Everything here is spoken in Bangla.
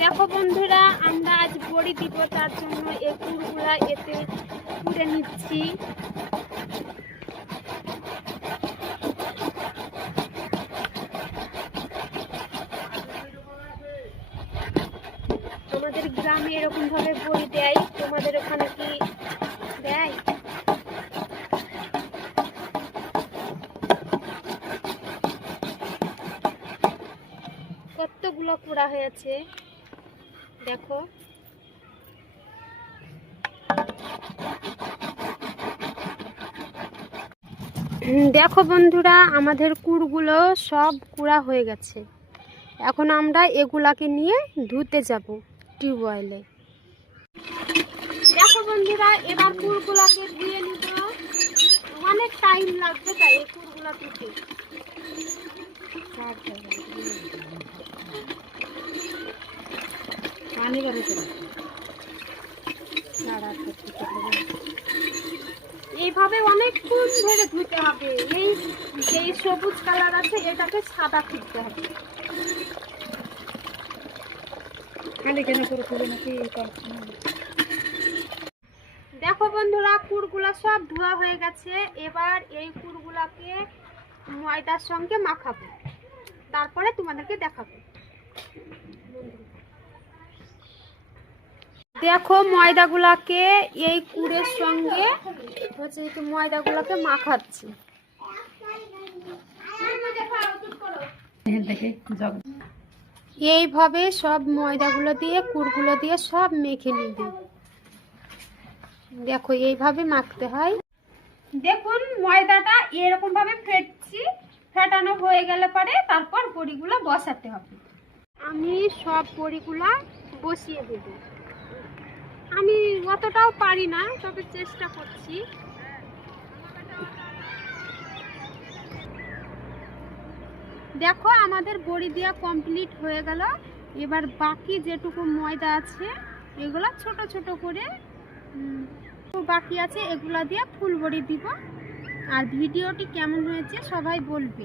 দেখো বন্ধুরা, আমরা আজ বড়ি দিব, তার জন্য এই কুড়গুলা এতে পুড়ে নিচ্ছি। আমাদের গ্রামে এরকম ভাবে বড়ি দেয়, তোমাদের ওখানে কি দেয়? কতগুলো কুড়া হয়েছে? দেখো। দেখো বন্ধুরা, আমাদের কুড়গুলো সব কুড়া হয়ে গেছে। এখন আমরা এগুলাকে নিয়ে ধুতে যাব টিউবওয়েলে দেখো বন্ধুরা, এবার কুড়গুলাকে ধুয়ে নিব। অনেক টাইম লাগবে তাই এই কুড়গুলা ধুতে। এইভাবে অনেকক্ষণ ধরে ধুতে হবে। এই যেই সবুজ কালার আছে এটাকে সাদা ফিরতে হবে। খালি কেন করে করে নাকি দেখো বন্ধুরা কুড়গুলা সব ধোয়া হয়ে গেছে। এবার এই কুড়গুলাকে ময়দার সঙ্গে মাখাবো। তারপরে তোমাদেরকে দেখাবো। দেখো ময়দাগুলাকে এই কুড়ের সঙ্গে হচ্ছে একটু ময়দাগুলাকে মাখাচ্ছি। এইভাবে সব ময়দাগুলো দিয়ে, কুড়গুলো দিয়ে সব মেখে নিবি। দেখো এইভাবে মাখতে হয়। দেখুন, ময়দাটা এরকম ভাবে ফেটছি, ফেটানো হয়ে গেলে পরে তারপর বড়িগুলো বসাতে হবে। আমি সব বড়িগুলা বসিয়ে দেব। অতটাও পারি না, তবে চেষ্টা করছি। দেখো, আমাদের বড়ি দেওয়া কমপ্লিট হয়ে গেল। এবার বাকি যেটুকু ময়দা আছে, এগুলো ছোট ছোট করে বাকি আছে, এগুলা দিয়ে ফুল বড়ি দিব। আর ভিডিওটি কেমন হয়েছে সবাই বলবে।